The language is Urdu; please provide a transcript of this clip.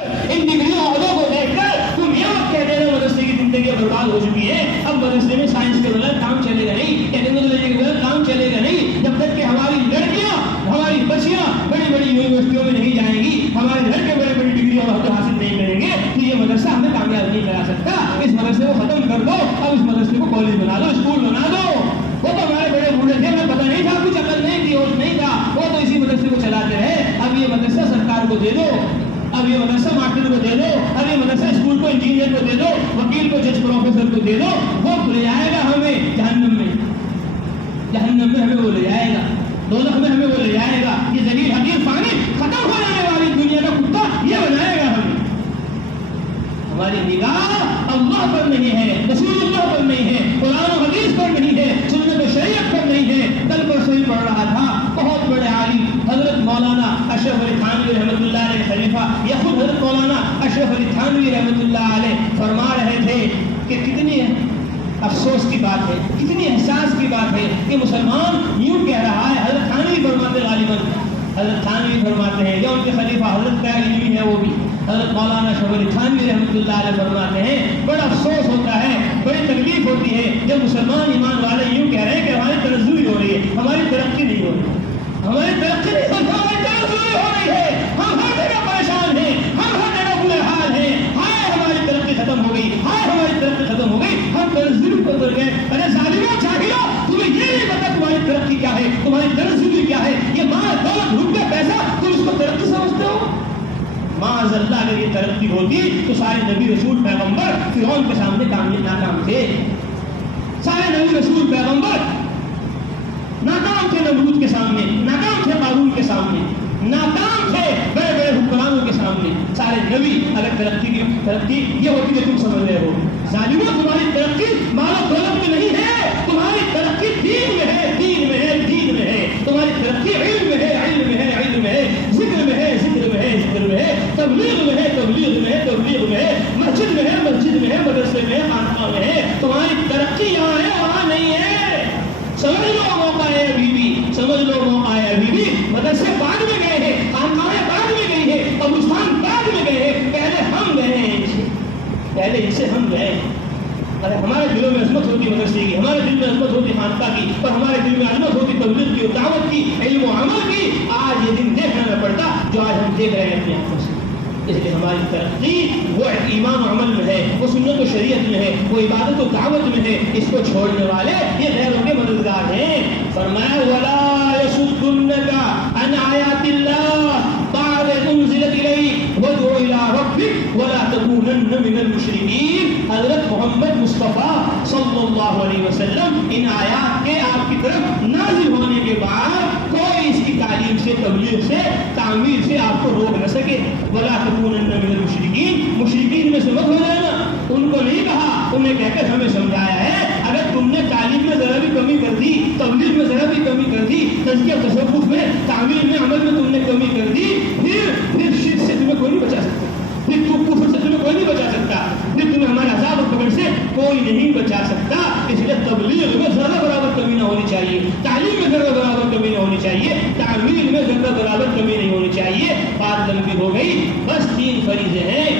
ان ڈگریوں عہدوں کو دیکھ کر تم یہ وقت کہتے ہیں مدرسے کی زندگی برباد ہو چکی ہے. اب مدرسے میں سائنس کے بغیر کام چلے گا نہیں, ٹیکنالوجی کے بغیر کام چلے گا نہیں. جب تک کہ ہماری لڑکیاں, ہماری بچیاں بڑی بڑی یونیورسٹیوں میں نہیں جائیں گی, ہمارے لڑکے بڑی بڑی ڈگریوں اور عہدے حاصل نہیں کریں گے, تو یہ مدرسہ ہمیں کامیاب نہیں کرا سکتا. اس مدرسے کو ختم کر دو, اب اس مدرسے کو کالج بنا دو, اسکول بنا دو. وہ تو ہمارے بڑے بوڑھے تھے, ہمیں پتہ نہیں تھا, کچھ عقل نہیں تھی, ہوش نہیں تھا, وہ تو اسی مدرسے کو چلاتے رہے. اب یہ مدرسہ سرکار کو دے دو, اب یہ مدرسہ ماسٹر کو دے دو, اب یہ مدرسہ اسکول کو انجینئر کو دے دو, وکیل کو جج پروفیسر کو دے دو, وہ لے جائے گا ہمیں جہنم میں. جہنم میں ہمیں وہ لے جائے گا, دوزخ میں ہمیں وہ لے جائے گا. یہ ذلیل حقیر فانی ختم ہو جانے والی دنیا کا کتا یہ بنائے گا ہمیں. ہماری نگاہ اللہ پر نہیں ہے, رسول اللہ پر نہیں ہے, قرآن و حدیث پر نہیں ہے, سنت و شریعت پر نہیں ہے. کل پرسوں ہی پڑھ رہا تھا, بہت بڑے عالم حضرت مولانا اشرف علی تھانوی رحمۃ اللہ علیہ خلیفہ, یا خود حضرت مولانا اشرف علی تھانوی رحمۃ اللہ علیہ فرما رہے تھے کہ کتنی افسوس کی بات ہے, کتنی احساس کی بات ہے کہ مسلمان یوں کہہ رہا ہے. حضرت تھانوی فرماتے غالباً, حضرت تھانوی فرماتے ہیں, یا ان کے خلیفہ حضرت کا علمی ہے وہ بھی حضرت مولانا اشرف علی تھانوی رحمۃ اللہ علیہ فرماتے ہیں, بڑا افسوس ہوتا ہے, بڑی تکلیف ہوتی ہے جب مسلمان ایمان والے یوں کہہ رہے ہیں کہ ہماری ترقی ہو رہی ہے, ہماری ترقی نہیں ہو رہی, ہماری ترقی نہیں ہو رہی, ہماری ترقی ہو رہی ہے, ہم ہر جگہ پریشان ہیں, ہم ہر جگہ برے حال ہیں. ہائے ہماری ترقی ختم ہو گئی, ہائے ہماری ترقی ختم ہو گئی, ہم تنزل کو اتر گئے. ارے ظالموں جاہلوں, تمہیں یہ نہیں پتا تمہاری ترقی کیا ہے, تمہاری تنزل کیا ہے. یہ مال دولت روپیہ پیسہ تم اس کو ترقی سمجھتے ہو؟ معاذ اللہ, اگر یہ ترقی ہوتی تو سارے نبی رسول پیغمبر فرعون کے سامنے ناکام تھے. سارے نبی رسول پیغمبر ناکام تھے, نمرود کے سامنے ناکام تھے, قارون کے سامنے ناکام تھے, بڑے بڑے حکمرانوں کے سامنے. سارے نبی اگر ترقی یہ ہوتی ہے تم سمجھ رہے ہو. ظالموں, تمہاری ترقی مال و دولت میں نہیں ہے, تمہاری ترقی دین میں ہے, دین میں ہے, دین میں ہے. تمہاری ترقی علم میں ہے, علم میں ہے, علم میں ہے, ذکر میں ہے, ذکر میں ہے, ذکر میں ہے, تبلیغ میں ہے, تبلیغ میں ہے, تبلیغ میں ہے, مسجد میں ہے, مسجد میں ہے, مدرسے میں ہے, خانقاہ میں ہے. تمہاری ترقی یہاں ہے, وہاں نہیں ہے. سمجھ لو موقع ہے ابھی بھی, سمجھ لو موقع ہے ابھی بھی. مدرسے بعد میں گئے ہیں, خانقاہیں بعد میں گئی ہے, قبرستان بعد میں گئے ہیں, پہلے ہم گئے ہیں, پہلے ان سے ہم گئے. ارے ہمارے دلوں میں عظمت ہوتی مدرسے کی, ہمارے دل میں عظمت ہوتی خانقاہ کی, اور ہمارے دل میں عظمت ہوتی تبلیغ کی اور دعوت کی, علم و عمل کی. آج یہ دن دیکھنا نہ پڑتا جو آج ہم دیکھ رہے ہیں اپنی آنکھوں سے. اس لیے ہماری ترقی وہ ایمان و عمل میں ہے, وہ سنت و شریعت میں ہے, وہ عبادت و دعوت میں ہے. اس کو چھوڑنے والے یہ غیروں کے مددگار ہیں. فرمایا وَلَا يَصُدُّنَّكَ عَنْ آيَاتِ اللَّهِ بَعْدَ أُنْزِلَتْ إِلَيْكَ وَادْعُ إِلَىٰ رَبِّكَ وَلَا تَكُونَنَّ مِنَ الْمُشْرِكِينَ. حضرت محمد مصطفیٰ صلی اللہ علیہ وسلم ان آیات کے آپ کی طرف نازل ہونے کے بعد کوئی اس کی تعلیم سے, تبلیغ سے, تعمیر سے آپ کو روک نہ سکے. وَلَا تَكُونَنَّ مِنَ الْمُشْرِكِينَ, مشرکین میں سے مت ہو جانا. ان کو نہیں کہا, انہیں کہہ کر ہمیں سمجھایا ہے اگر تم نے تعلیم میں ذرا بھی کمی کر دی, تبلیغ میں ذرا بھی کمی کر دی, تزکیہ تصوف میں, تعمیر میں, عمل میں تم نے کمی کر دی, پھر شرک سے تمہیں کوئی نہیں بچا سکتا, پھر کفر سے تمہیں کوئی نہیں بچا سکتا, پھر تمہیں ہمارے عذاب اور پکڑ سے کوئی نہیں بچا سکتا. اس لیے تبلیغ میں ذرا برابر کمی نہ ہونی چاہیے, تعلیم میں ذرا برابر کمی نہ ہونی چاہیے, تعمیر میں ذرا برابر کمی نہیں ہونی چاہیے. بات لمبی ہو گئی, بس 3 فریضے ہیں.